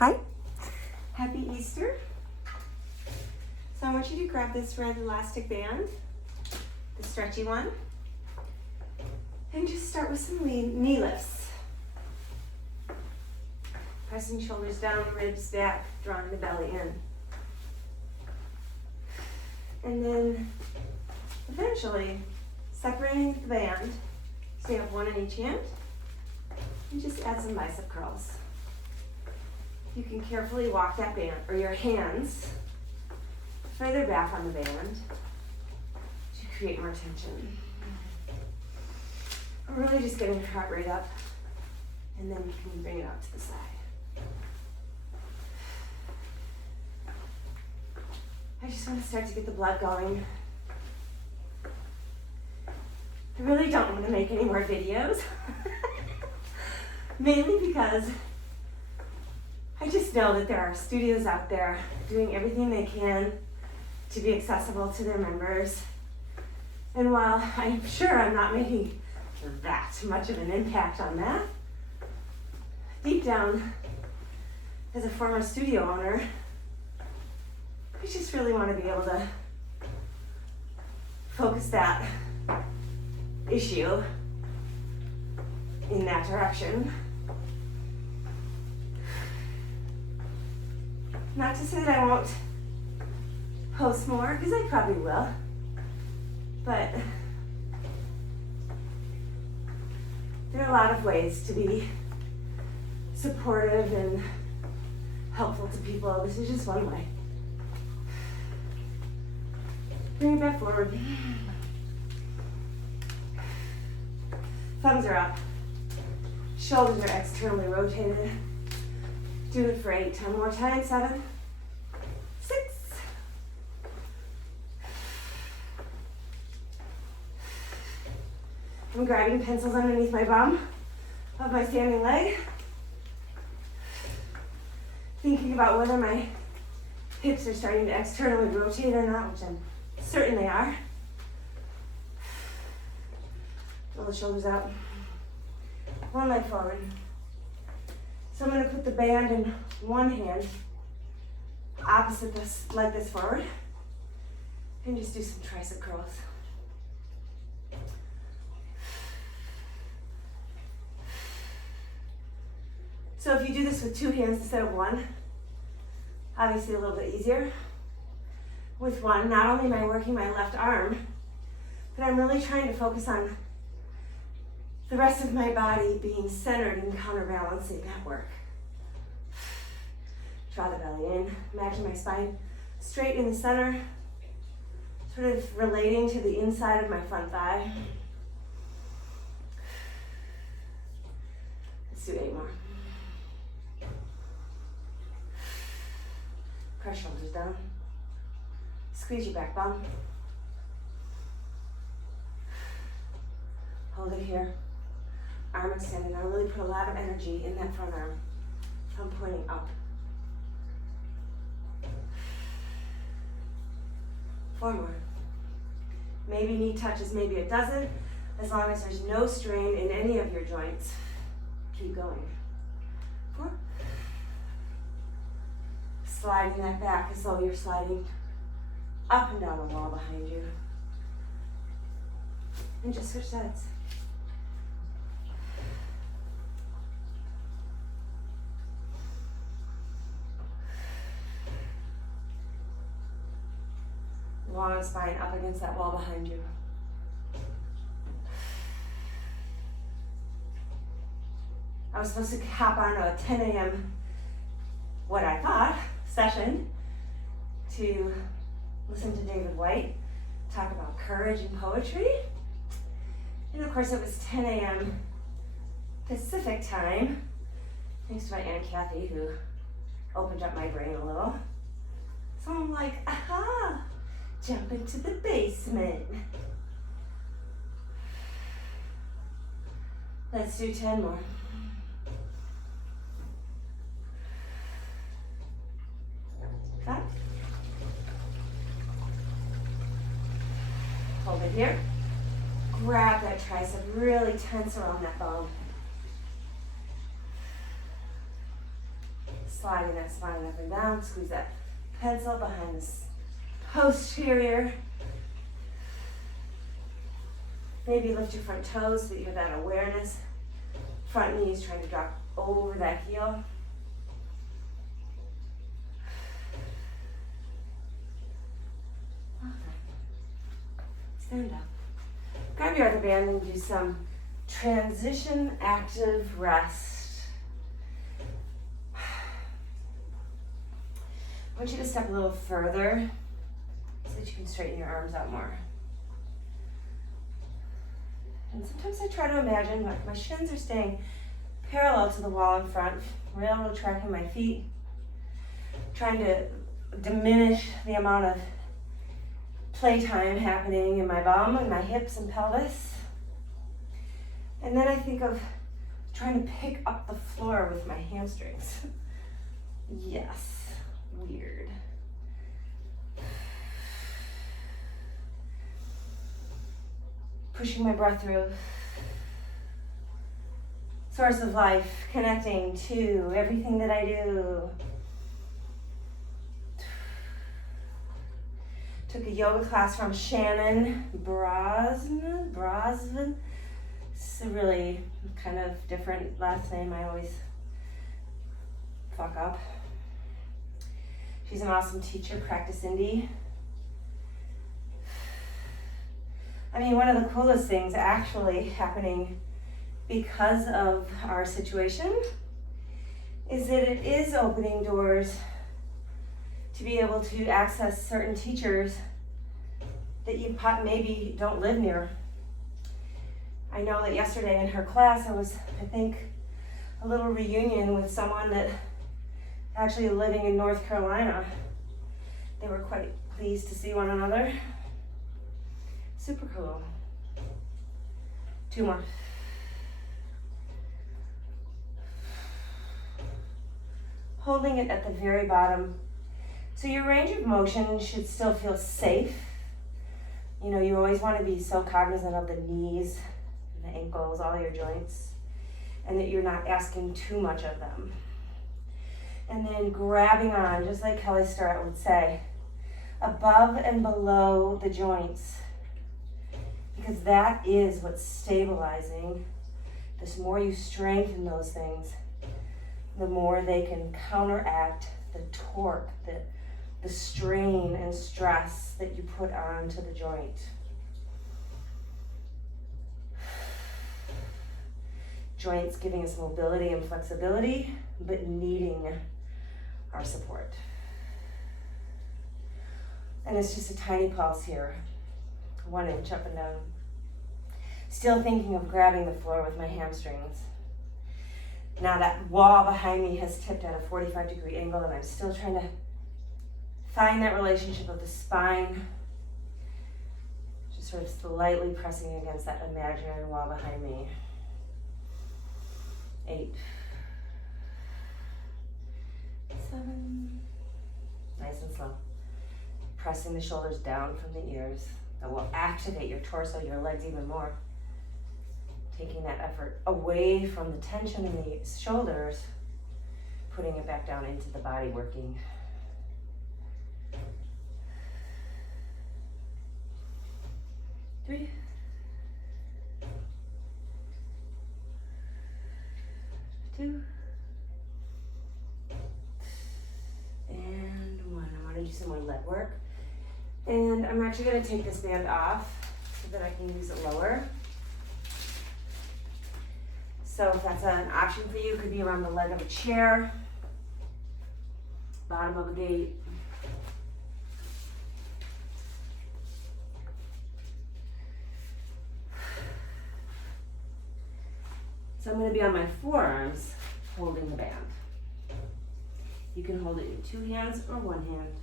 Hi, happy Easter. So I want you to grab this red elastic band, the stretchy one, and just start with some knee lifts. Pressing shoulders down, ribs back, drawing the belly in. And then eventually separating the band, so you have one in each hand, and just add some bicep curls. You can carefully walk that band, or your hands, further back on the band to create more tension. We're really just getting your heart rate up, and then you can bring it out to the side. I just want to start to get the blood going. I really don't want to make any more videos, mainly because I just know that there are studios out there doing everything they can to be accessible to their members. And while I'm sure I'm not making that much of an impact on that, deep down, as a former studio owner, I just really want to be able to focus that issue in that direction. Not to say that I won't post more, because I probably will, but there are a lot of ways to be supportive and helpful to people. This is just one way. Bring it back forward. Thumbs are up. Shoulders are externally rotated. Do it for 8. 10 more times. 7, 6. I'm grabbing pencils underneath my bum of my standing leg. Thinking about whether my hips are starting to externally rotate or not, which I'm certain they are. Roll the shoulders out. One leg forward. So I'm going to put the band in one hand, opposite this, leg this forward, and just do some tricep curls. So if you do this with 2 hands instead of 1, obviously a little bit easier. With 1, not only am I working my left arm, but I'm really trying to focus on the rest of my body being centered and counterbalancing that work. Draw the belly in, imagine my spine straight in the center, sort of relating to the inside of my front thigh. Let's do 8 more. Press shoulders down. Squeeze your back bum. Hold it here. Arm extended. Now really put a lot of energy in that front arm. Thumb pointing up. 4 more. Maybe knee touches, maybe it doesn't. As long as there's no strain in any of your joints, keep going. 4. Sliding that back as though you're sliding up and down the wall behind you. And just switch sides. Long spine up against that wall behind you. I was supposed to hop on a 10 a.m. what I thought session to listen to David White talk about courage and poetry. And of course it was 10 a.m. Pacific time, thanks to my Aunt Kathy who opened up my brain a little. So I'm like, aha! Jump into the basement. Let's do 10 more. Cut. Hold it here. Grab that tricep, really tense around that bone. sliding that spine up and down. Squeeze that pencil behind this posterior. Maybe lift your front toes so that you have that awareness. Front knees trying to drop over that heel. Stand up. Grab your other band and do some transition active rest. I want you to step a little further so that you can straighten your arms out more. And sometimes I try to imagine my shins are staying parallel to the wall in front, railroad tracking my feet, trying to diminish the amount of playtime happening in my bum and my hips and pelvis. And then I think of trying to pick up the floor with my hamstrings. Yes, weird. Pushing my breath through. Source of life, connecting to everything that I do. Took a yoga class from Shannon Brosnan. It's a really kind of different last name. I always fuck up. She's an awesome teacher, Practice Indie. I mean, one of the coolest things actually happening because of our situation is that it is opening doors to be able to access certain teachers that you maybe don't live near. I know that yesterday in her class, I was, I think, a little reunion with someone that actually living in North Carolina. They were quite pleased to see one another. Super cool. 2 more. Holding it at the very bottom. So your range of motion should still feel safe. You know, you always want to be so cognizant of the knees, and the ankles, all your joints, and that you're not asking too much of them. And then grabbing on, just like Kelly Starrett would say, above and below the joints, because that is what's stabilizing. The more you strengthen those things, the more they can counteract the torque, the strain and stress that you put onto the joint. Joints giving us mobility and flexibility, but needing our support. And it's just a tiny pulse here, 1 inch up and down. Still thinking of grabbing the floor with my hamstrings. Now that wall behind me has tipped at a 45-degree angle, and I'm still trying to find that relationship of the spine, just sort of slightly pressing against that imaginary wall behind me. 8, 7, nice and slow. Pressing the shoulders down from the ears. That will activate your torso, your legs even more. Taking that effort away from the tension in the shoulders, putting it back down into the body, working. Three. 2. And 1. I want to do some more leg work. And I'm actually going to take this band off so that I can use it lower. So if that's an option for you, it could be around the leg of a chair, bottom of a gate. So I'm going to be on my forearms holding the band. You can hold it in 2 hands or 1 hand.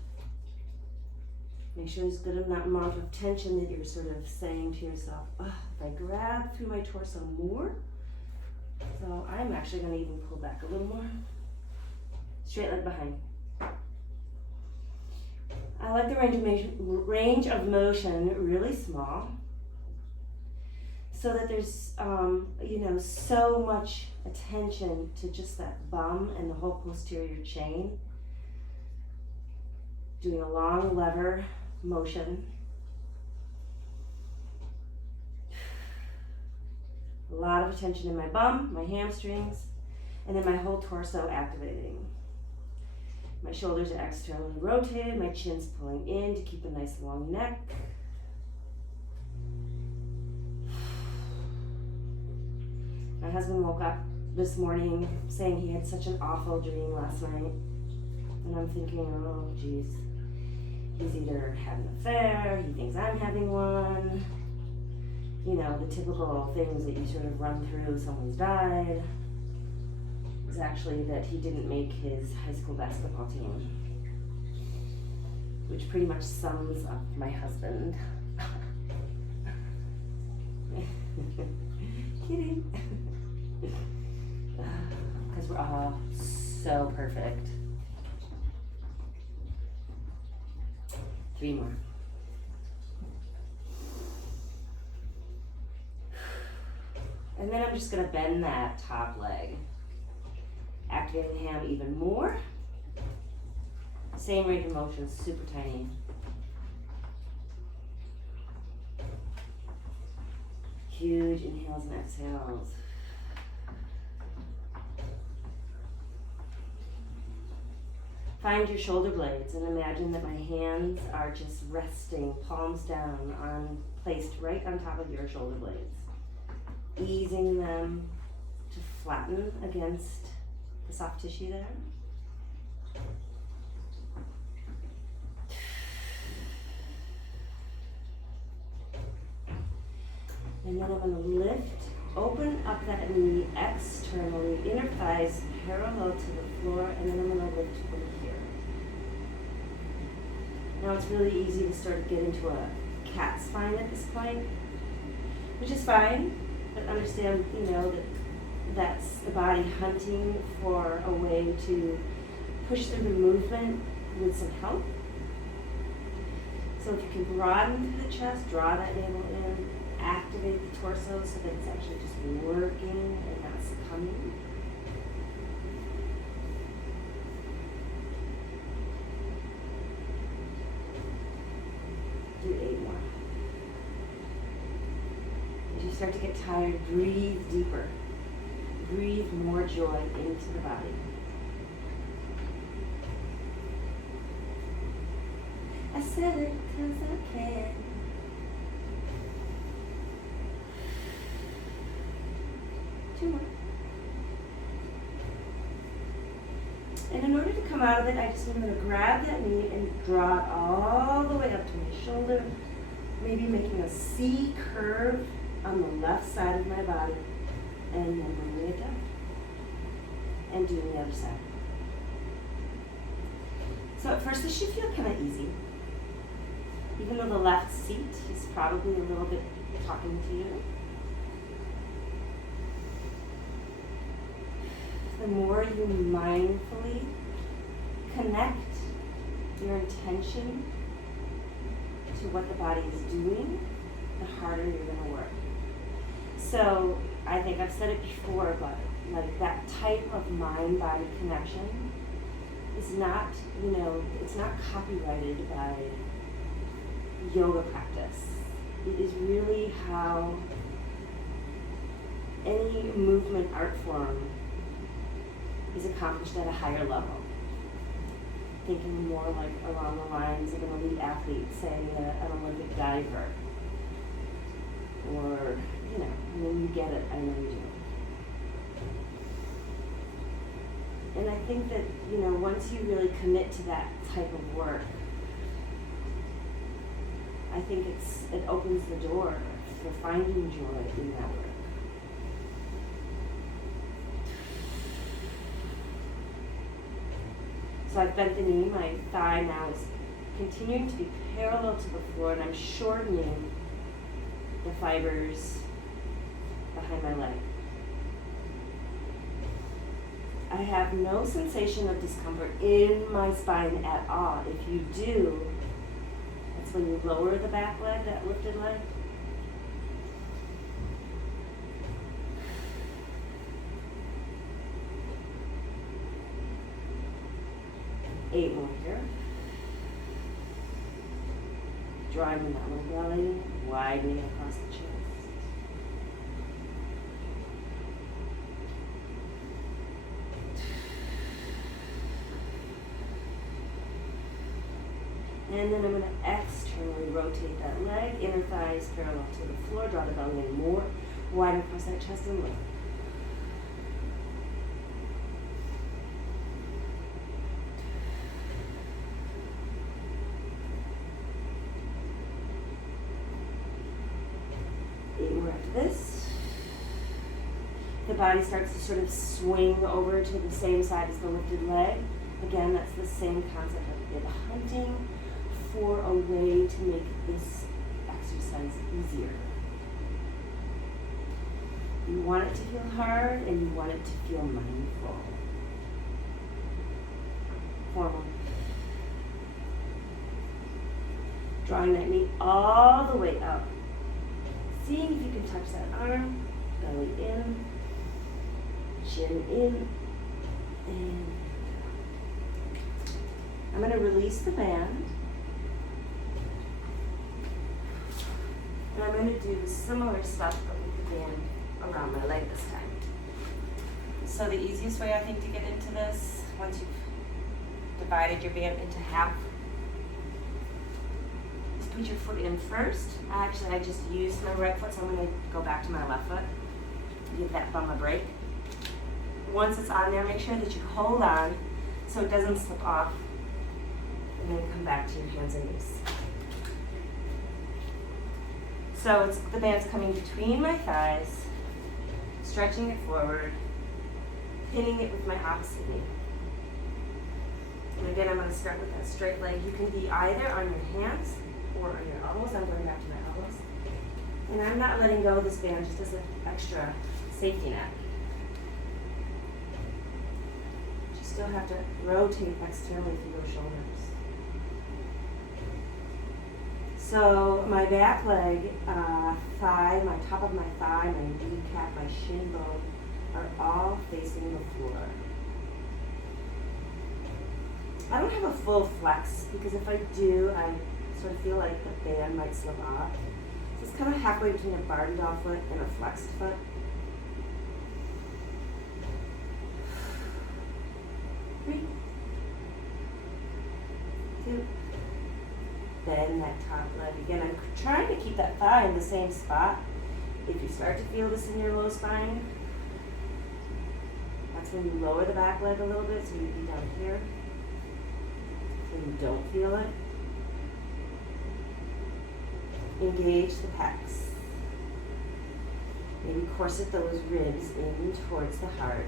Make sure there's good amount of tension that you're sort of saying to yourself, if I grab through my torso more, so I'm actually going to even pull back a little more. Straight leg behind. I like the range of motion really small. so that there's, so much attention to just that bum and the whole posterior chain. Doing a long lever motion. A lot of attention in my bum, my hamstrings, and then my whole torso activating. My shoulders are externally rotated, my chin's pulling in to keep a nice long neck. My husband woke up this morning saying he had such an awful dream last night. And I'm thinking, oh geez, he's either had an affair, he thinks I'm having one. The typical things that you sort of run through, someone's died. It's actually that he didn't make his high school basketball team, which pretty much sums up my husband. Kidding. Because we're all so perfect. 3 more. And then I'm just gonna bend that top leg. Activating the ham even more. Same range of motion, super tiny. Huge inhales and exhales. Find your shoulder blades and imagine that my hands are just resting, palms down, placed right on top of your shoulder blades. Easing them to flatten against the soft tissue there. And then I'm going to lift, open up that knee externally, inner thighs parallel to the floor, and then I'm going to lift over here. Now it's really easy to sort of get into a cat spine at this point, which is fine, but understand, that's the body hunting for a way to push through the movement with some help. So if you can broaden through the chest, draw that navel in, activate the torso so that it's actually just working and not succumbing. Do 8 more. As you start to get tired, breathe deeper. Breathe more joy into the body. I said it 'cause I can. Two more. And in order to come out of it, I'm going to grab that knee and draw it all the way up to my shoulder, maybe making a C curve on the left side of my body, and then bringing it down. And doing the other side. So at first this should feel kind of easy, even though the left seat is probably a little bit talking to you. The more you mindfully connect your intention to what the body is doing, the harder you're going to work. So I think I've said it before, but like that type of mind-body connection is not, it's not copyrighted by yoga practice. It is really how any movement art form is accomplished at a higher level. Thinking more like along the lines of an elite athlete, say an Olympic diver. Or, you get it, I know you do. And I think that, once you really commit to that type of work, I think it opens the door for finding joy in that work. So I've bent the knee, my thigh now is continuing to be parallel to the floor, and I'm shortening the fibers behind my leg. I have no sensation of discomfort in my spine at all. If you do, that's when you lower the back leg, that lifted leg. 8 more here. Drawing the lower belly, widening across the chest. And then I'm going to externally rotate that leg, inner thighs parallel to the floor, draw the belly in more, widen across that chest and lift. This. The body starts to sort of swing over to the same side as the lifted leg. Again, that's the same concept of hunting for a way to make this exercise easier. You want it to feel hard and you want it to feel mindful. Forward. Drawing that knee all the way up. Seeing if you can touch that arm, belly in, chin in, and I'm going to release the band. And I'm going to do similar stuff but with the band around my leg this time. So the easiest way I think to get into this, once you've divided your band into half, put your foot in first. I just used my right foot, so I'm going to go back to my left foot. Give that bum a break. Once it's on there, make sure that you hold on so it doesn't slip off. And then come back to your hands and knees. So the band's coming between my thighs, stretching it forward, pinning it with my opposite knee. And again, I'm going to start with that straight leg. You can be either on your hands or on your elbows. I'm going back to my elbows. And I'm not letting go of this band just as an extra safety net. You still have to rotate externally through those shoulders. So my back leg, thigh, my top of my thigh, my kneecap, my shin bone are all facing the floor. I don't have a full flex because if I do, I sort of feel like the band might slip off. So it's kind of halfway between a barred doll foot and a flexed foot. 3, 2, bend that top leg. Again, I'm trying to keep that thigh in the same spot. If you start to feel this in your low spine, that's when you lower the back leg a little bit, so you'd be down here. So you don't feel it. Engage the pecs. Maybe corset those ribs in towards the heart.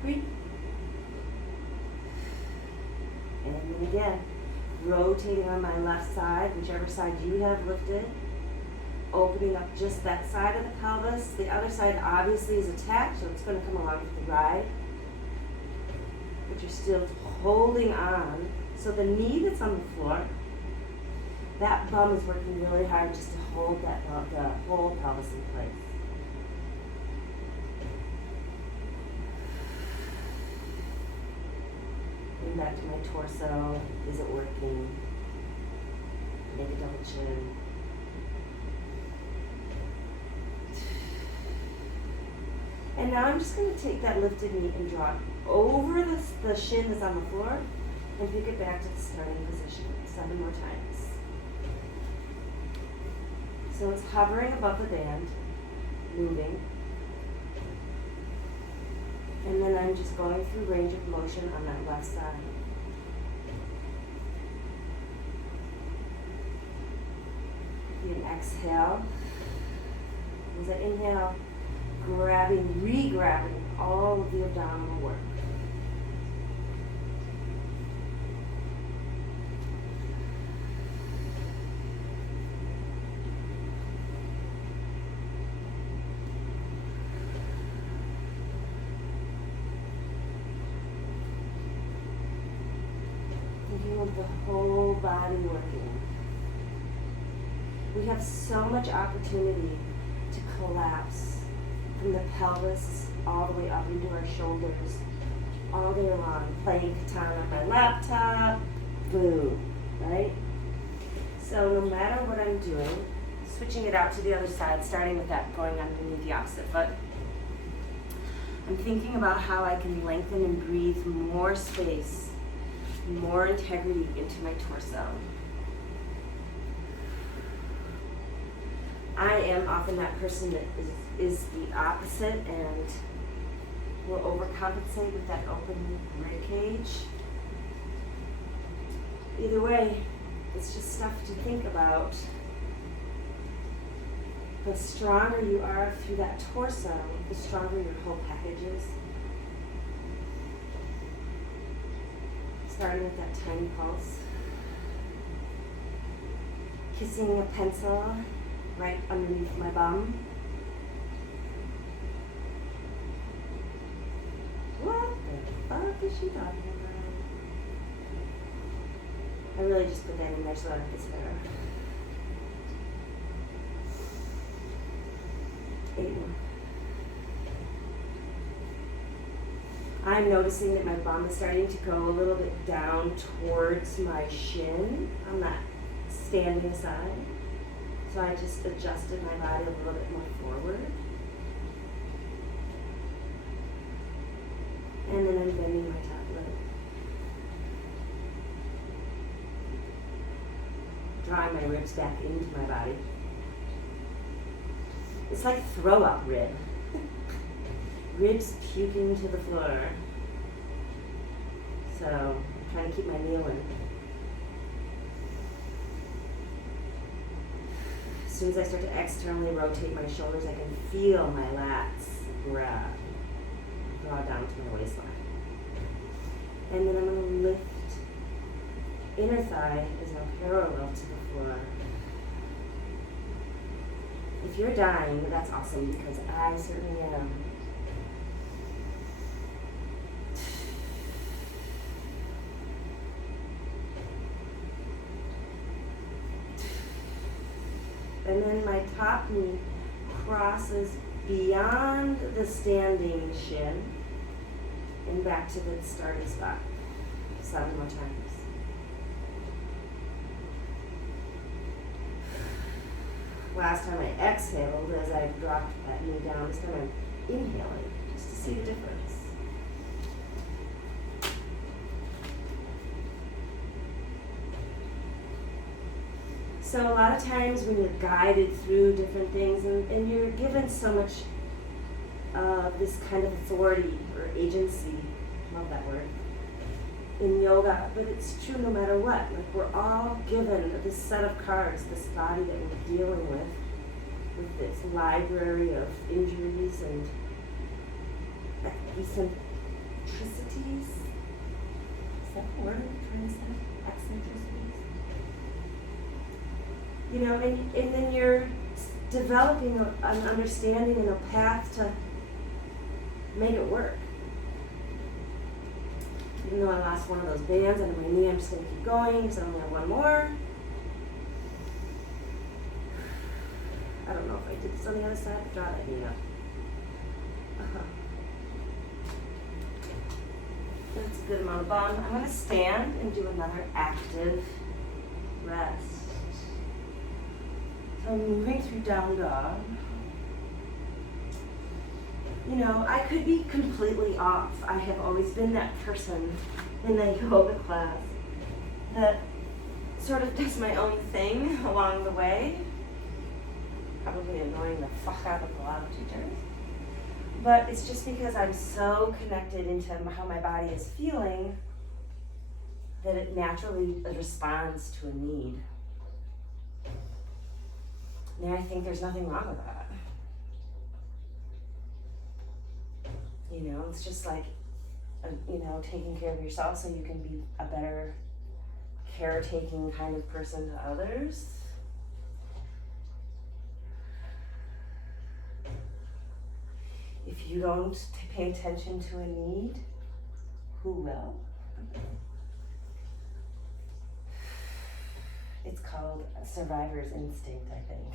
Breathe. And then again, rotating on my left side, whichever side you have lifted. Opening up just that side of the pelvis. The other side obviously is attached, so it's going to come along with the ride. But you're still holding on. So the knee that's on the floor, that bum is working really hard just to hold that the whole pelvis in place. Bring back to my torso. Is it working? Make a double chin. And now I'm just going to take that lifted knee and draw it over the shin that's on the floor and pick it back to the starting position 7 more times. So it's hovering above the band, moving. And then I'm just going through range of motion on that left side. You can exhale. As I inhale, grabbing, re-grabbing all of the abdominal work. The whole body working. We have so much opportunity to collapse from the pelvis all the way up into our shoulders all day long, playing Catan on my laptop, boo, right? So no matter what I'm doing, switching it out to the other side, starting with that, going underneath the opposite foot, I'm thinking about how I can lengthen and breathe more space, more integrity into my torso. I am often that person that is the opposite and will overcompensate with that open rib cage. Either way, it's just stuff to think about. The stronger you are through that torso, the stronger your whole package is. Starting with that tiny pulse. Kissing a pencil right underneath my bum. What the fuck is she talking about? I really just put that in there so I don't have to spare. 8 more. I'm noticing that my bum is starting to go a little bit down towards my shin on that standing side. So I just adjusted my body a little bit more forward. And then I'm bending my top lip. Drawing my ribs back into my body. It's like throw up rib. Ribs puking to the floor. So I'm trying to keep my kneel in. As soon as I start to externally rotate my shoulders, I can feel my lats grab, draw down to my waistline. And then I'm going to lift. Inner thigh is now parallel to the floor. If you're dying, that's awesome because I certainly am. And then my top knee crosses beyond the standing shin and back to the starting spot. 7 more times. Last time I exhaled as I dropped that knee down. This time I'm inhaling just to see the difference. So a lot of times when you're guided through different things and you're given so much of this kind of authority or agency, love that word, in yoga, but it's true no matter what. Like we're all given this set of cards, this body that we're dealing with this library of injuries and eccentricities. Is that the word I'm trying to say? Eccentricities. You know, and then you're developing an understanding and a path to make it work. Even though I lost one of those bands under my knee, I'm just going to keep going because I only have one more. I don't know if I did this on the other side, but draw that knee up. That's a good amount of bond. I'm going to stand and do another active rest. So I'm moving through down dog. You know, I could be completely off. I have always been that person in the yoga class that sort of does my own thing along the way. Probably annoying the fuck out of a lot of teachers. But it's just because I'm so connected into how my body is feeling that it naturally responds to a need. And I think there's nothing wrong with that. You know, it's just like, you know, taking care of yourself so you can be a better caretaking kind of person to others. If you don't pay attention to a need, who will? It's called survivor's instinct, I think.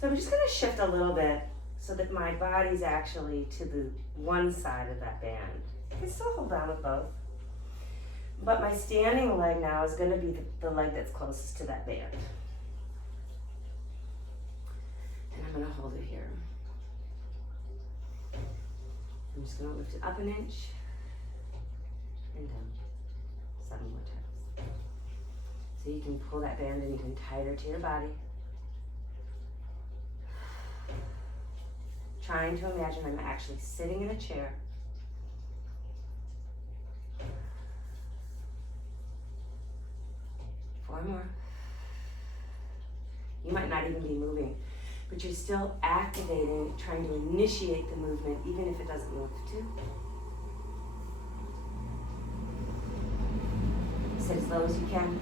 So I'm just gonna shift a little bit so that my body's actually to the one side of that band. I can still hold on with both. But my standing leg now is gonna be the leg that's closest to that band. And I'm gonna hold it here. I'm just gonna lift it up an inch and down 7 more times. So you can pull that band in even tighter to your body. Trying to imagine I'm actually sitting in a chair. Four more. You might not even be moving, but you're still activating, trying to initiate the movement, even if it doesn't move to. Sit as low as you can.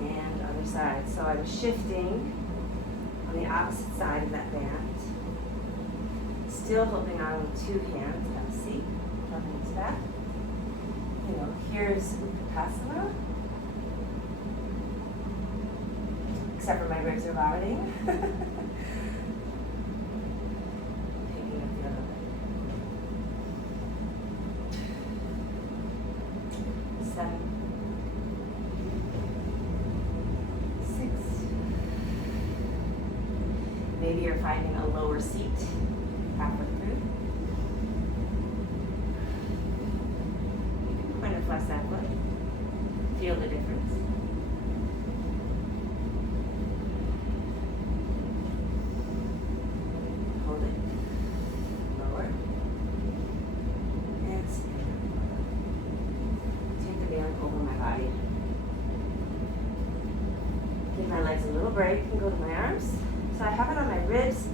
And other side. So I'm shifting on the opposite side of that band. Still holding on with 2 hands. Have a seat. Nothing's back. You know, here's Uttanasana. Except for my ribs are vomiting. Picking up the other leg. 7, 6. Maybe you're finding a lower seat halfway through. You can point or flex that foot. Feel the difference. Hold it. Lower. And take the band over my body. Give my legs a little break and go to my arms. So I have it on my ribs.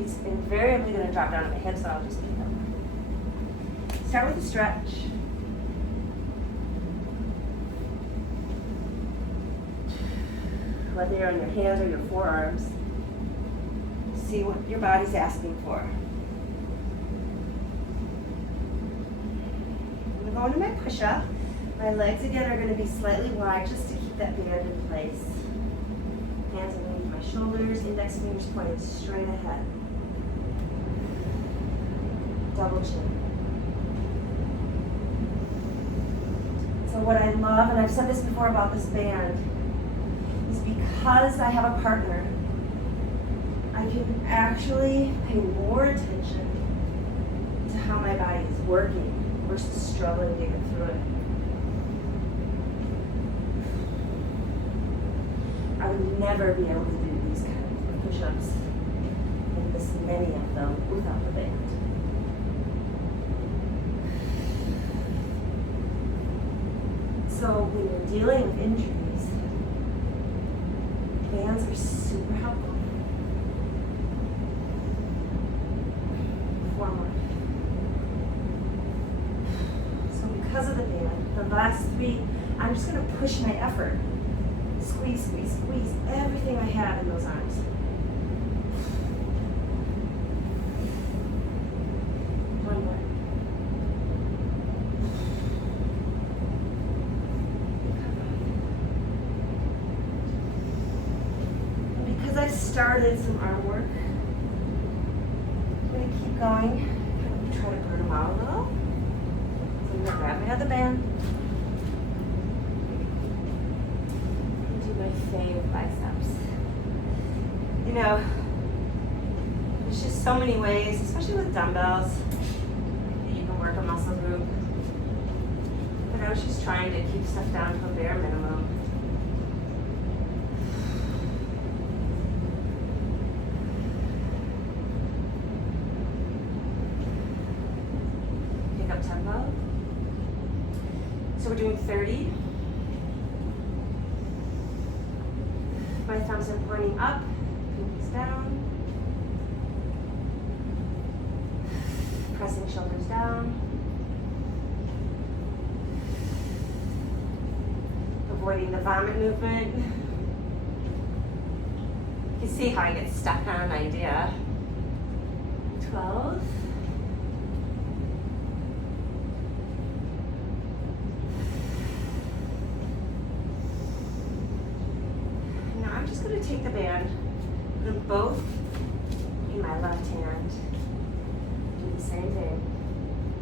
It's invariably going to drop down to my hips, so I'll just keep them. Start with a stretch. Whether you're on your hands or your forearms, see what your body's asking for. I'm going to go into my push-up. My legs again are going to be slightly wide just to keep that band in place. Hands underneath my shoulders, index fingers pointed straight ahead. Double chin. So what I love, and I've said this before about this band, is because I have a partner, I can actually pay more attention to how my body is working versus struggling to get through it. I would never be able to do these kind of push-ups and this many of them without the band. So when you're dealing with injuries, bands are super helpful. 4 more. So because of the band, the last 3, I'm just going to push my effort. Squeeze, squeeze, squeeze everything I have in those arms. One more. And because I've started some arm work, I'm going to keep going. I'm going to try to burn them out a little. So I'm going to grab my other band. My fave biceps. You know, there's just so many ways, especially with dumbbells, that you can work a muscle group. But I was just trying to keep stuff down to a bare minimum. Pick up tempo. So we're doing 30. My thumbs are pointing up, pinkies down. Pressing shoulders down. Avoiding the vomit movement. You can see how I get stuck on an idea. 12. going to take the band, put them both in my left hand. Do the same thing,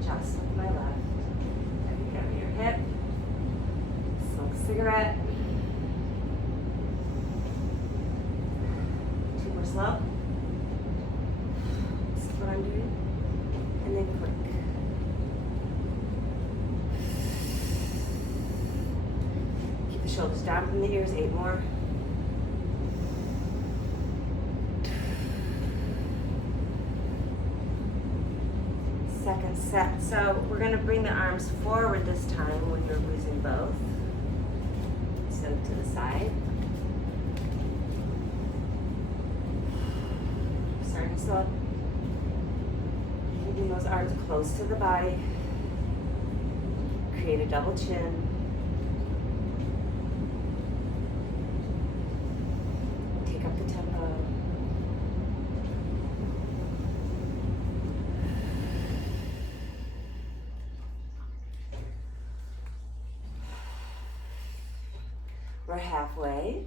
just with my left. Everything over your hip. Smoke a cigarette. 2 more slow. This is what I'm doing. And then quick. Keep the shoulders down from the ears. 8 more. Second set. So we're going to bring the arms forward this time when you're losing both. Instead of to the side. Starting to slow. Keeping those arms close to the body. Create a double chin. Take up the tempo. We're halfway.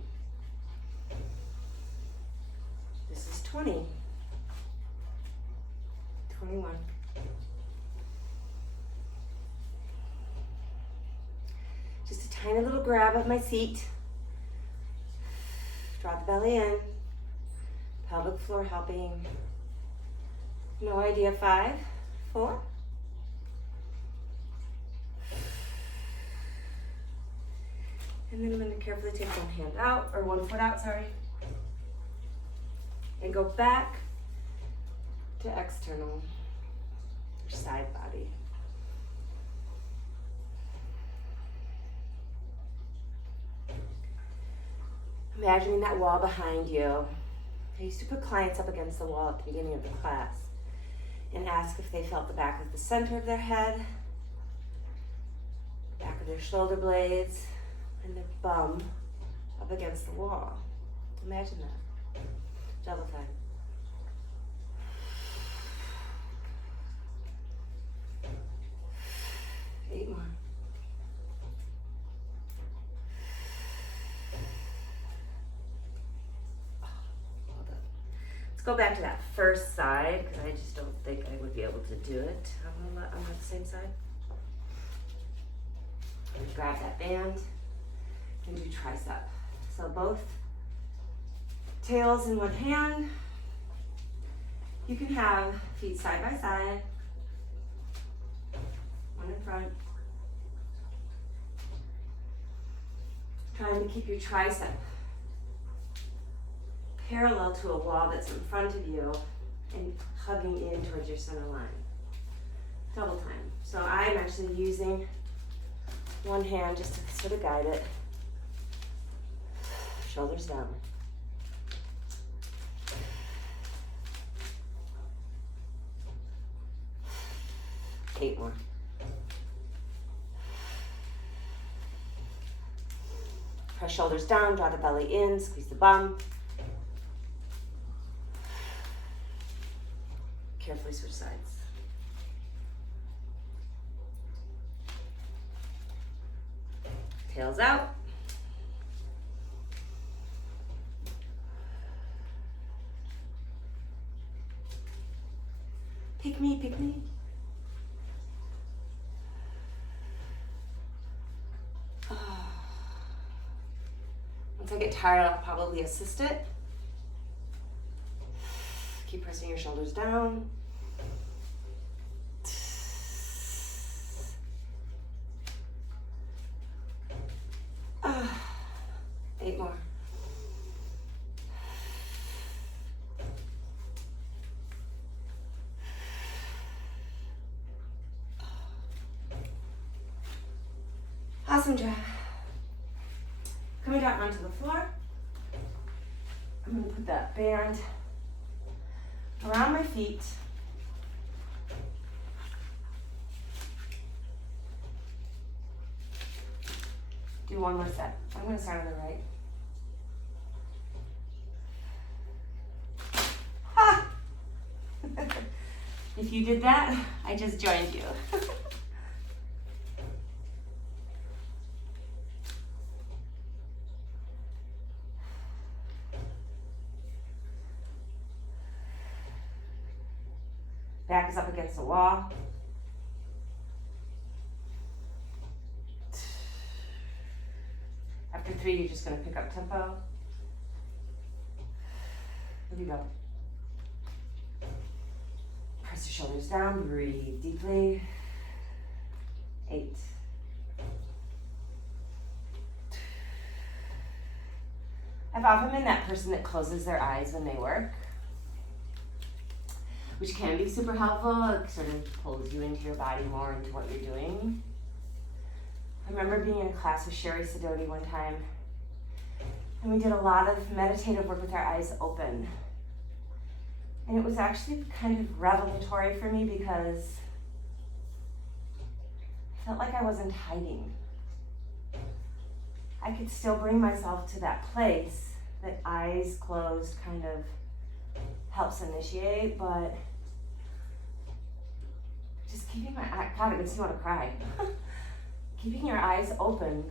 This is 20. 21. Just a tiny little grab of my seat. Draw the belly in. Pelvic floor helping. No idea. 5, 4. And then I'm going to carefully take one hand out, or 1 foot out, sorry. And go back to external, or side body. Imagining that wall behind you. I used to put clients up against the wall at the beginning of the class and ask if they felt the back of the center of their head, back of their shoulder blades, and their bum up against the wall. Imagine that. Double time. Eight more. Well done. Let's go back to that first side because I just don't think I would be able to do it on the same side. Grab that band. And do tricep. So both tails in one hand. You can have feet side by side. One in front. Trying to keep your tricep parallel to a wall that's in front of you and hugging in towards your center line. Double time. So I'm actually using one hand just to sort of guide it. Shoulders down. Eight more. Press shoulders down, draw the belly in, squeeze the bum. Carefully switch sides. Tails out. Pick me, pick me. Once I get tired, I'll probably assist it. Keep pressing your shoulders down. Eight more. Awesome job. Coming down onto the floor. I'm going to put that band around my feet. Do one more set. I'm going to start on the right. Ha! If you did that, I just joined you. Back is up against the wall. After 3, you're just going to pick up tempo. Here we go. Press your shoulders down, breathe deeply. 8. I've often been that person that closes their eyes when they work, which can be super helpful. It sort of pulls you into your body more, into what you're doing. I remember being in a class with Sherry Sidoti one time, and we did a lot of meditative work with our eyes open. And it was actually kind of revelatory for me because I felt like I wasn't hiding. I could still bring myself to that place that eyes closed kind of helps initiate, but just keeping my eye, God, it makes me want to cry. Keeping your eyes open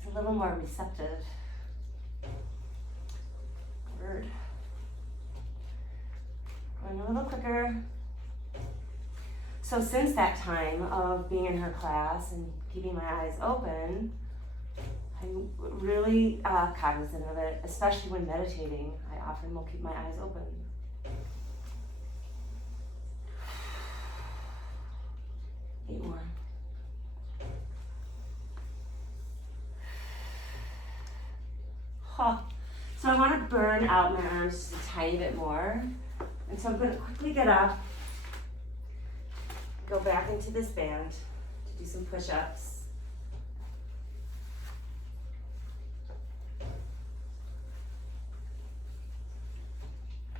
is a little more receptive. Word. Going a little quicker. So since that time of being in her class and keeping my eyes open, I'm really cognizant of it, especially when meditating. I often will keep my eyes open. Eight more. Huh. So I want to burn out my arms just a tiny bit more. And so I'm going to quickly get up, go back into this band to do some push-ups.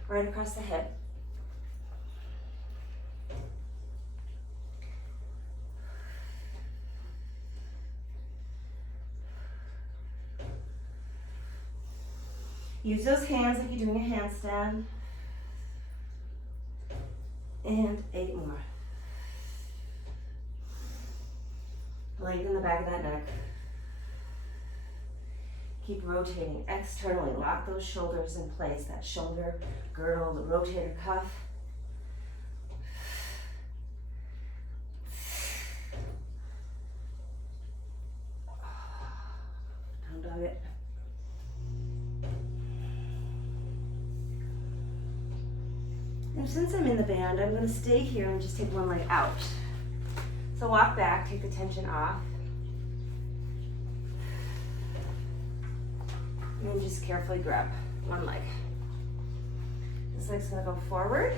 Right across the hip. Use those hands like you're doing a handstand. And 8 more. Lengthen the back of that neck. Keep rotating externally. Lock those shoulders in place. That shoulder girdle, the rotator cuff. Down dog it. And since I'm in the band, I'm going to stay here and just take one leg out. So walk back, take the tension off. And then just carefully grab one leg. This leg's going to go forward.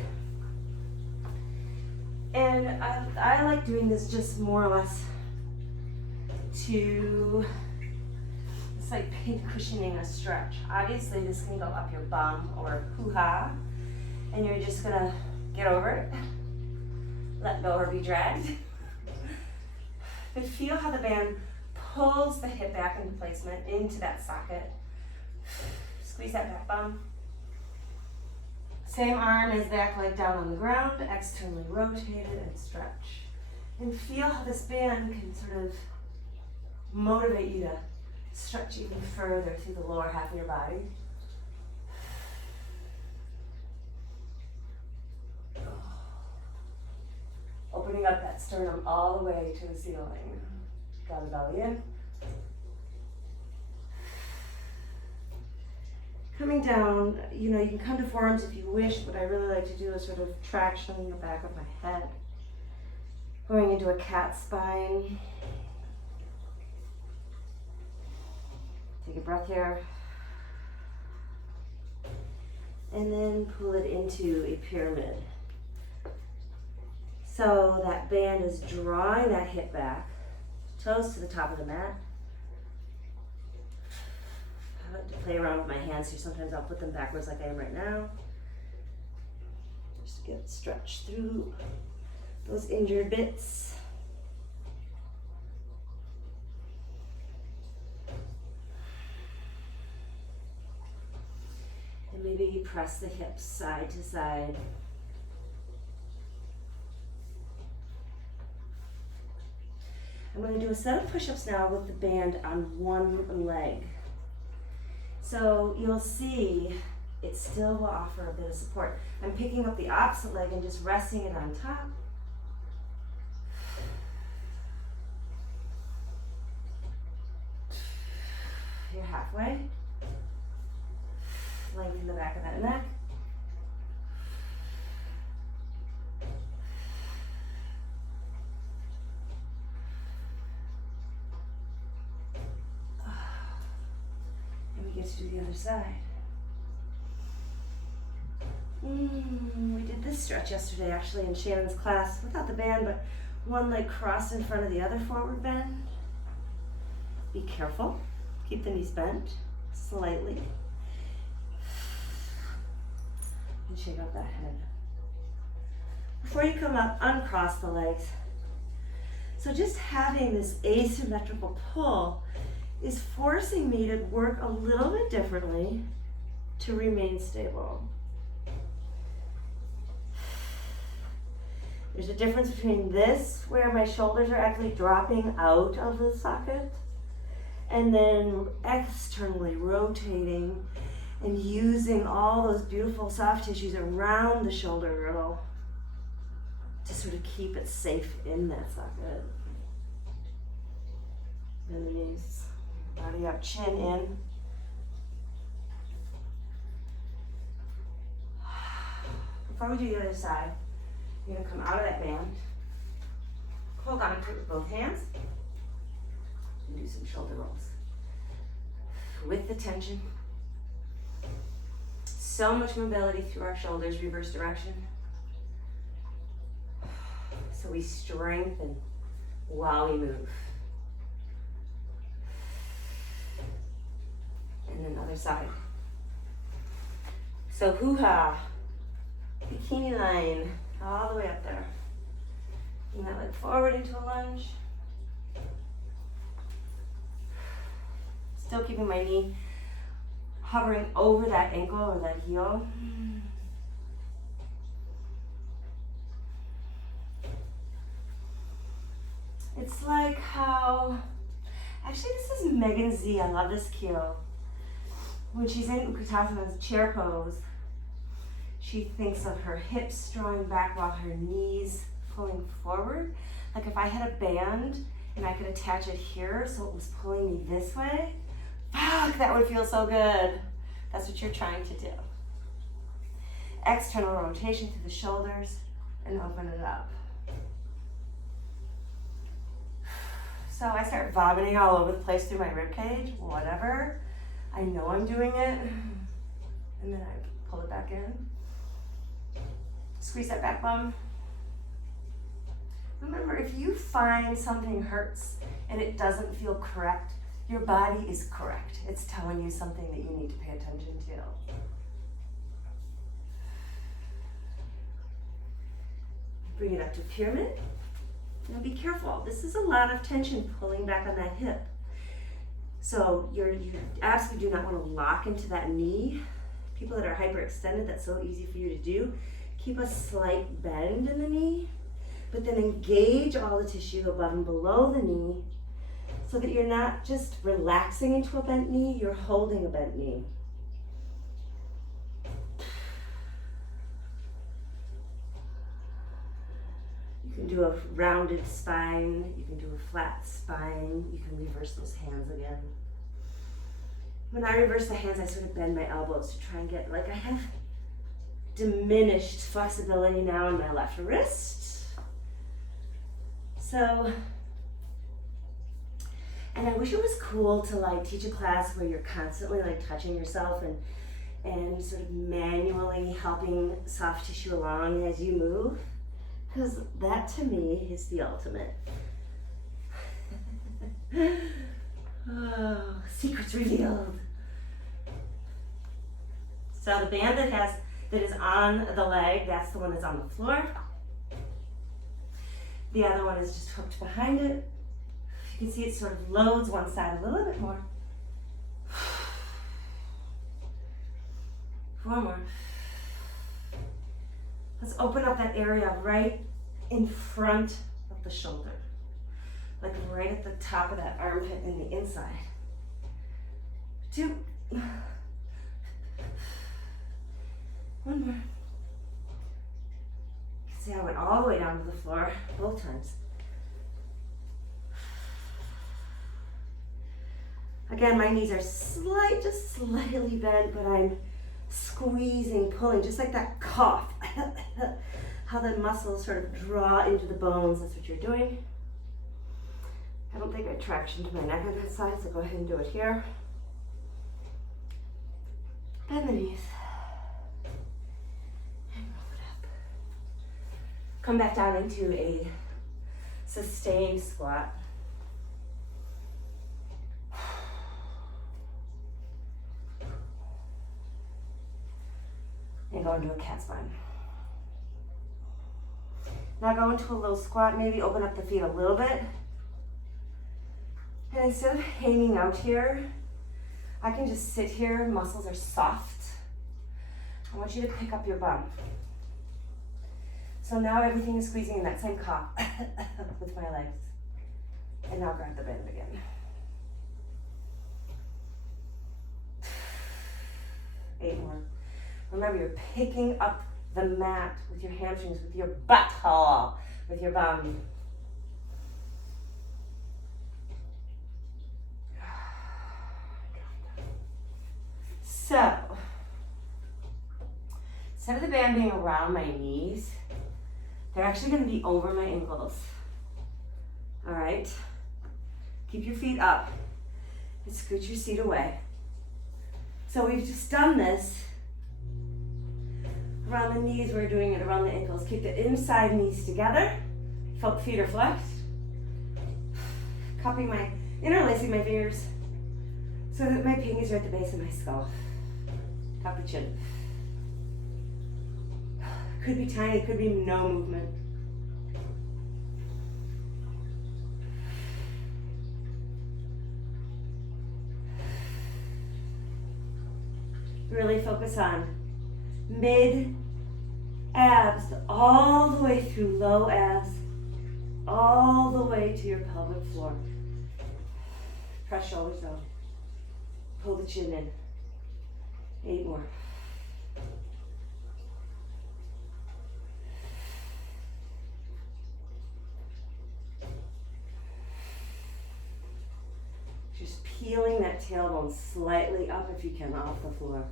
And I like doing this just more or less to, it's like pin cushioning a stretch. Obviously this can go up your bum or hoo-ha. And you're just going to get over it. Let go or be dragged. But feel how the band pulls the hip back into placement, into that socket. Squeeze that back bum. Same arm as back leg down on the ground, externally rotated and stretch. And feel how this band can sort of motivate you to stretch even further through the lower half of your body. Opening up that sternum all the way to the ceiling. Got a belly in. Coming down, you know, you can come to forearms if you wish. What I really like to do is sort of traction the back of my head. Going into a cat spine. Take a breath here. And then pull it into a pyramid. So that band is drawing that hip back, toes to the top of the mat. I like to play around with my hands here. Sometimes I'll put them backwards like I am right now. Just to get stretched through those injured bits. And maybe you press the hips side to side. I'm going to do a set of push-ups now with the band on one leg. So you'll see it still will offer a bit of support. I'm picking up the opposite leg and just resting it on top. You're halfway. Lengthen the back of that neck. And we get to do the other side. We did this stretch yesterday actually in Shannon's class without the band, but one leg crossed in front of the other, forward bend. Be careful. Keep the knees bent slightly. And shake out that head. Before you come up, uncross the legs. So just having this asymmetrical pull is forcing me to work a little bit differently to remain stable. There's a difference between this, where my shoulders are actually dropping out of the socket, and then externally rotating and using all those beautiful soft tissues around the shoulder girdle to sort of keep it safe in that socket. Bend the knees, body up, chin in. Before we do the other side, you're gonna come out of that band, hold on to it with both hands, and do some shoulder rolls. With the tension, so much mobility through our shoulders, reverse direction. So we strengthen while we move. And then other side. So hoo-ha, bikini line, all the way up there. Bring that leg forward into a lunge. Still keeping my knee hovering over that ankle or that heel. It's like how, actually this is Megan Z, I love this kyo. When she's in Utkatasana's chair pose, she thinks of her hips drawing back while her knees pulling forward. Like if I had a band and I could attach it here so it was pulling me this way, fuck, that would feel so good. That's what you're trying to do. External rotation through the shoulders and open it up. So I start vomiting all over the place through my rib cage, whatever. I know I'm doing it. And then I pull it back in. Squeeze that back bum. Remember, if you find something hurts and it doesn't feel correct, your body is correct. It's telling you something that you need to pay attention to. Bring it up to pyramid. Now be careful. This is a lot of tension pulling back on that hip. So you absolutely do not want to lock into that knee. People that are hyperextended, that's so easy for you to do. Keep a slight bend in the knee, but then engage all the tissue above and below the knee so that you're not just relaxing into a bent knee, you're holding a bent knee. You can do a rounded spine, you can do a flat spine, you can reverse those hands again. When I reverse the hands, I sort of bend my elbows to try and get, like I have diminished flexibility now in my left wrist. So, and I wish it was cool to like teach a class where you're constantly like touching yourself and sort of manually helping soft tissue along as you move. Because that to me is the ultimate. Oh, secrets revealed. So the band that is on the leg, that's the one that's on the floor. The other one is just hooked behind it. You can see it sort of loads one side a little bit more. 4 more. Let's open up that area right in front of the shoulder. Like right at the top of that armpit in the inside. 2. One more. See, I went all the way down to the floor both times. Again, my knees are just slightly bent, but I'm squeezing, pulling, just like that cough. How the muscles sort of draw into the bones, that's what you're doing. I don't think I had traction to my neck on that side, so go ahead and do it here. Bend the knees. And roll it up. Come back down into a sustained squat. And go into a cat spine. Now go into a little squat, maybe open up the feet a little bit. And instead of hanging out here, I can just sit here, muscles are soft. I want you to pick up your bum. So now everything is squeezing in that same calf with my legs. And now grab the bend again. 8 more. Remember, you're picking up the mat with your hamstrings, with your butthole, with your bum. So, instead of the band being around my knees, they're actually going to be over my ankles. All right? Keep your feet up and scoot your seat away. So we've just done this around the knees, we're doing it around the ankles. Keep the inside knees together. Feet are flexed. Interlacing my fingers so that my pinkies are at the base of my skull. Top the chin. Could be tiny, could be no movement. Really focus on mid abs all the way through low abs, all the way to your pelvic floor. Press shoulders down. Pull the chin in. 8 more. Just peeling that tailbone slightly up if you can off the floor.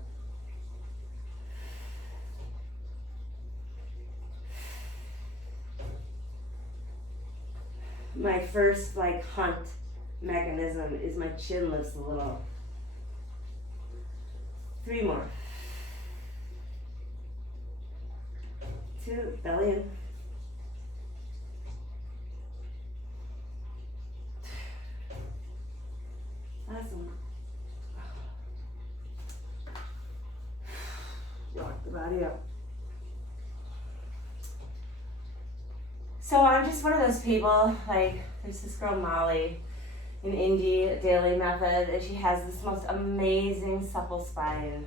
My first hunt mechanism is my chin lifts a little. 3 more. 2, belly in. Last one. Lock the body up. So I'm just one of those people, there's this girl Molly in Indie Daily Method, and she has this most amazing supple spine.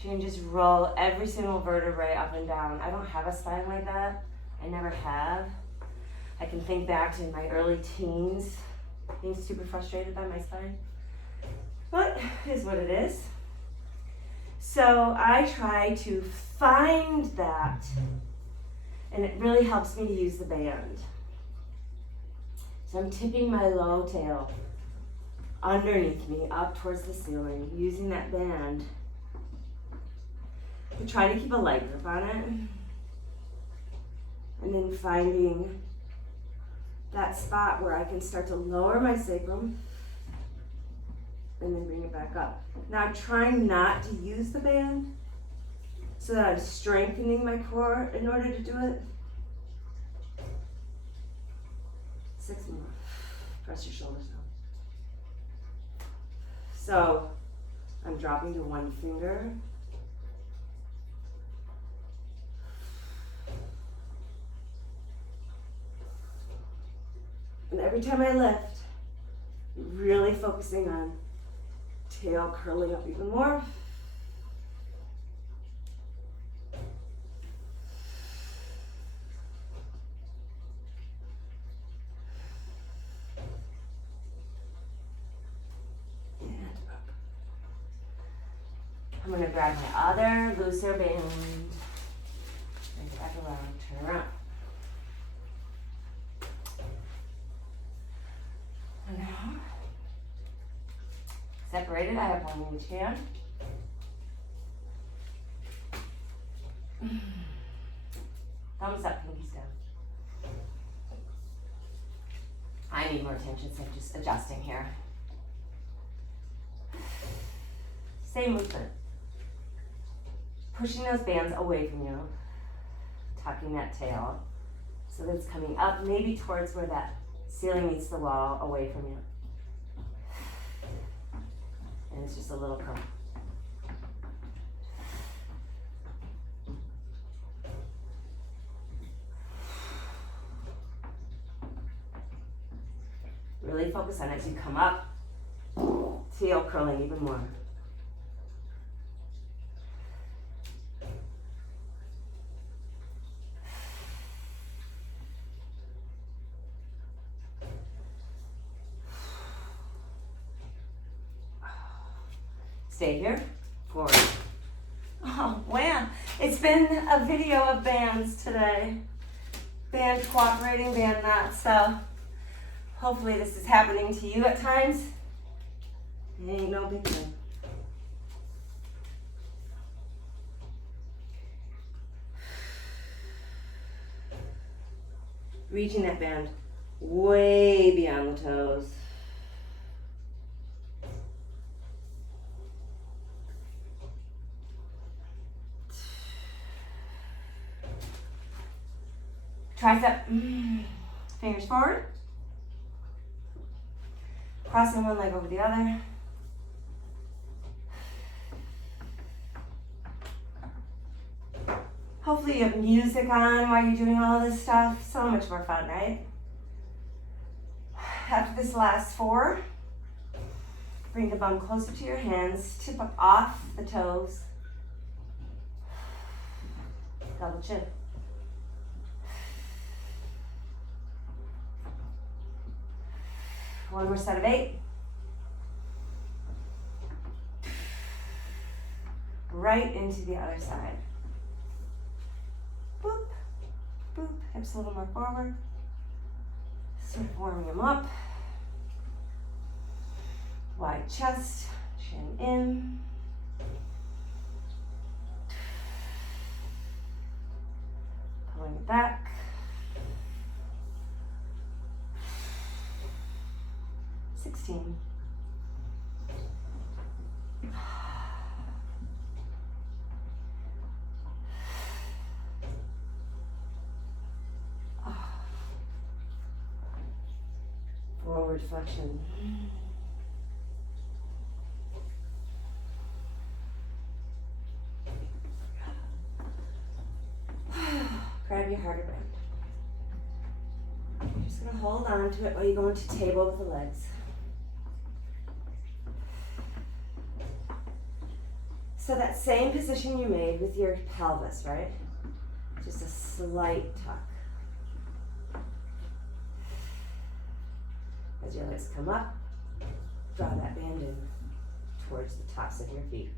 She can just roll every single vertebrae up and down. I don't have a spine like that. I never have. I can think back to my early teens, being super frustrated by my spine. But it is what it is. So I try to find that, and it really helps me to use the band. So I'm tipping my low tail underneath me up towards the ceiling, using that band to try to keep a light grip on it. And then finding that spot where I can start to lower my sacrum and then bring it back up. Now I'm trying not to use the band so that I'm strengthening my core in order to do it. 6 more. Press your shoulders down. So I'm dropping to 1 finger. And every time I lift, really focusing on tail curling up even more. I'm gonna grab my other looser band. Bring it back around, turn around. And now, separated, I have one in each hand. Thumbs up, pinkies down. I need more attention, so I'm just adjusting here. Same movement. Pushing those bands away from you. Tucking that tail so that it's coming up, maybe towards where that ceiling meets the wall, away from you. And it's just a little curl. Really focus on it as you come up, tail curling even more. Stay here, forward. Oh, wow. It's been a video of bands today. Band cooperating, band not. So hopefully this is happening to you at times. It ain't no big deal. Reaching that band way beyond the toes. Tricep, fingers forward. Crossing one leg over the other. Hopefully you have music on while you're doing all this stuff. So much more fun, right? After this last 4, bring the bum closer to your hands. Tip up off the toes. Double chin. One more set of 8. Right into the other side. Boop, boop, hips a little more forward. Sort of warming them up. Wide chest, chin in. Pulling it back. Forward flexion. Grab your harder band. You're just going to hold on to it while you go into table with the legs. So that same position you made with your pelvis, right? Just a slight tuck. As your legs come up, draw that band in towards the tops of your feet.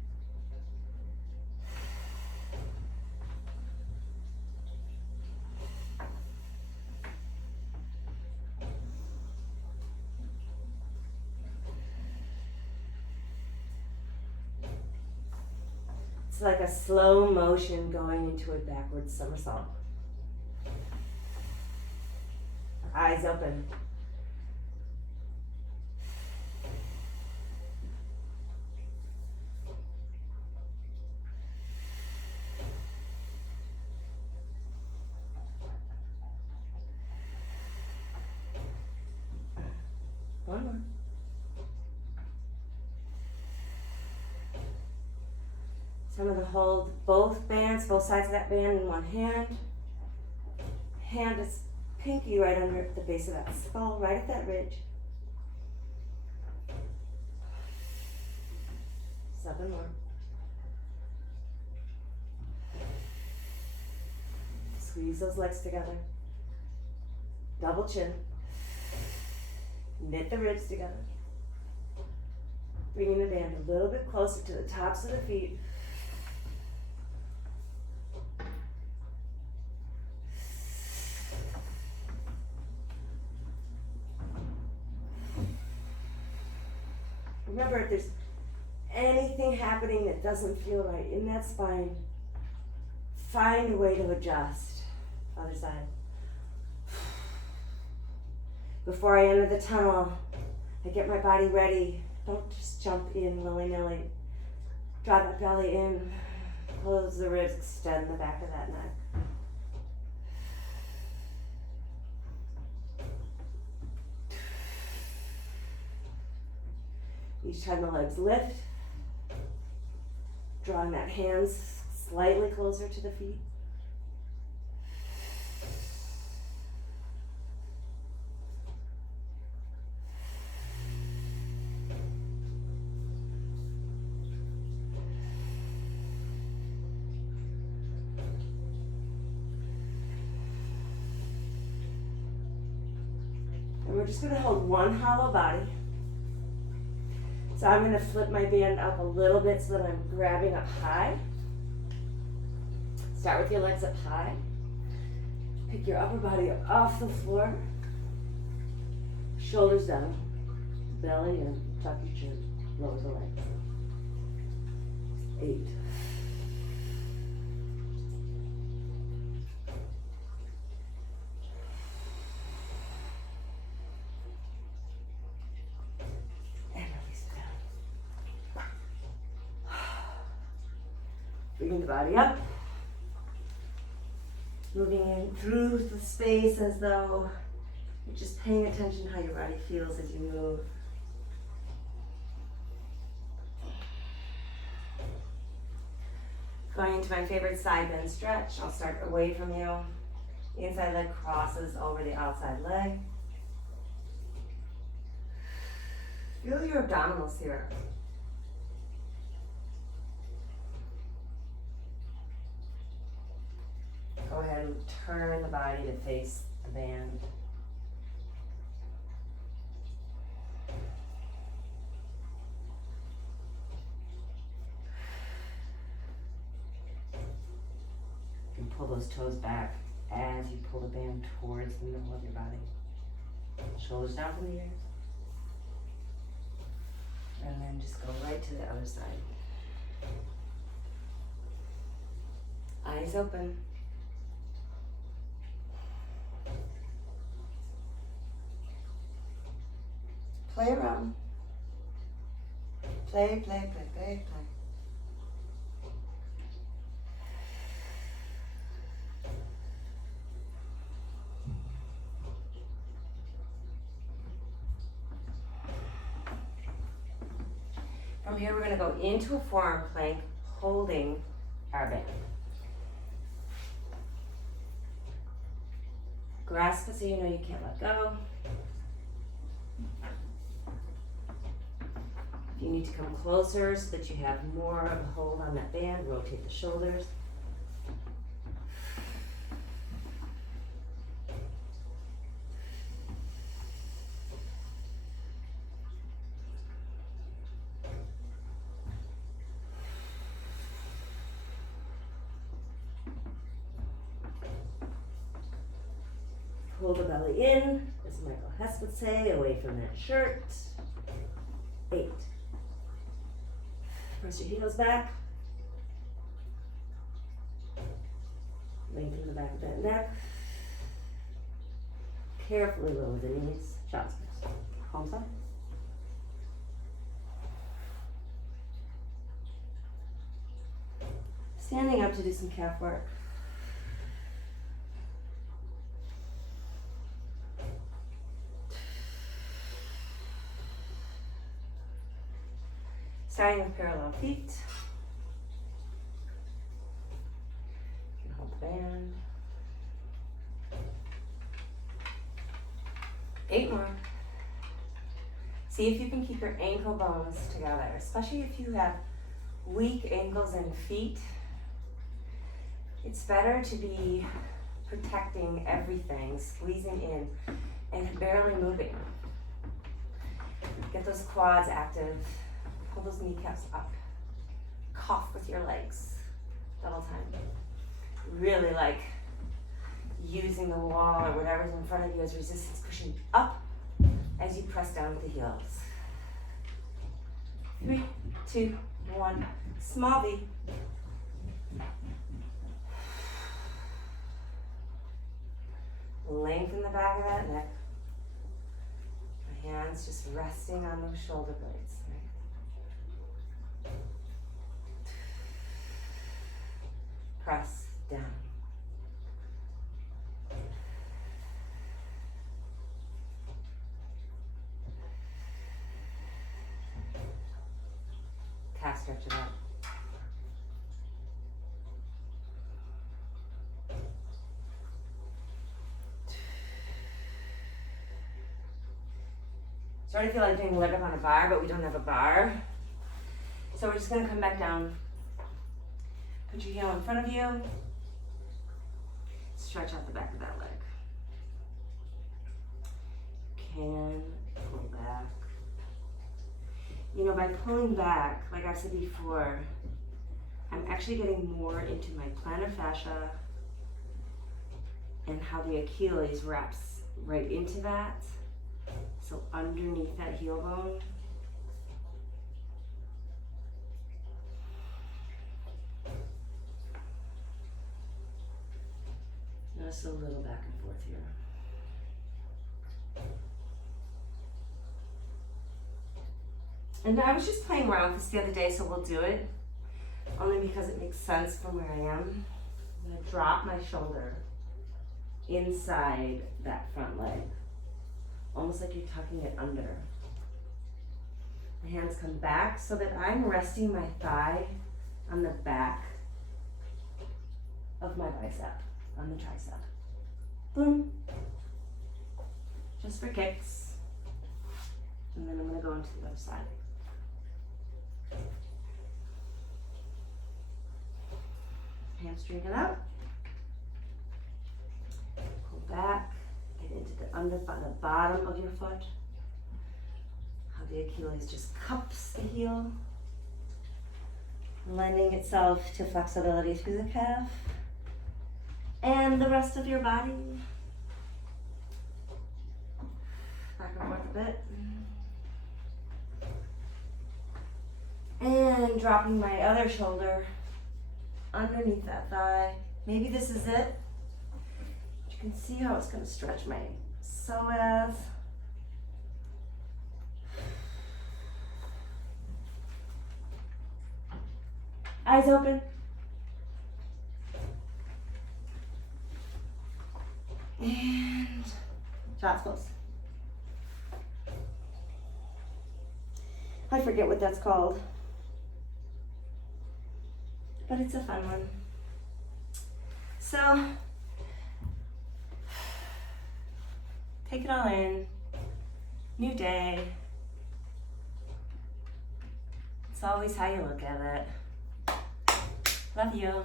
It's like a slow motion going into a backward somersault. Eyes open. One more. So I'm going to hold both bands, both sides of that band in one hand. Hand is pinky right under the base of that skull, right at that ridge. 7 more. Squeeze those legs together. Double chin. Knit the ribs together. Bringing the band a little bit closer to the tops of the feet. Remember, if there's anything happening that doesn't feel right in that spine, find a way to adjust. Other side. Before I enter the tunnel, I get my body ready. Don't just jump in willy-nilly. Draw that belly in, close the ribs, extend the back of that neck. Each time the legs lift, drawing that hands slightly closer to the feet. And we're just going to hold one hollow body. So I'm going to flip my band up a little bit so that I'm grabbing up high. Start with your legs up high. Pick your upper body up off the floor. Shoulders down. Belly in. Tuck your chin. Lower the legs. 8. Bringing the body up, moving in through the space as though you're just paying attention how your body feels as you move. Going into my favorite side bend stretch. I'll start away from you. The inside leg crosses over the outside leg. Feel your abdominals here. Go ahead and turn the body to face the band. You can pull those toes back as you pull the band towards the middle of your body. Shoulders down from the ears. And then just go right to the other side. Eyes open. Play around. Play, play, play, play, play. From here, we're going to go into a forearm plank, holding our band. Grasp it so you know you can't let go. If you need to come closer so that you have more of a hold on that band, rotate the shoulders. Pull the belly in, as Michael Hess would say, away from that shirt. 8. Press your heels back. Lengthen the back of that neck. Carefully lower the knees. Child's pose. Palms up. Standing up to do some calf work. Starting with parallel feet. You can hold the band. 8 more. See if you can keep your ankle bones together, especially if you have weak ankles and feet. It's better to be protecting everything, squeezing in, and barely moving. Get those quads active. Pull those kneecaps up. Cough with your legs. Double time. Really like using the wall or whatever's in front of you as resistance, pushing up as you press down with the heels. 3, 2, 1. Small V. Lengthen the back of that neck. My hands just resting on those shoulder blades. Right? Press down. Calf stretch it out. Sort of feel like doing leg up on a bar, but we don't have a bar. So we're just gonna come back down. Put your heel in front of you. Stretch out the back of that leg. Can pull back. You know, by pulling back, like I said before, I'm actually getting more into my plantar fascia and how the Achilles wraps right into that. So underneath that heel bone. Just a little back and forth here. And I was just playing around with this the other day, so we'll do it. Only because it makes sense from where I am. I'm gonna drop my shoulder inside that front leg. Almost like you're tucking it under. My hands come back so that I'm resting my thigh on the back of my bicep, on the tricep. Boom. Just for kicks. And then I'm gonna go into the other side. Hamstring it out. Pull back. Get into the bottom of your foot. How the Achilles just cups the heel, lending itself to flexibility through the calf and the rest of your body. Back and forth a bit. And dropping my other shoulder underneath that thigh. Maybe this is it. You can see how it's going to stretch my psoas. Eyes open. And child's pose. I forget what that's called, but it's a fun one. So, take it all in. New day. It's always how you look at it. Love you.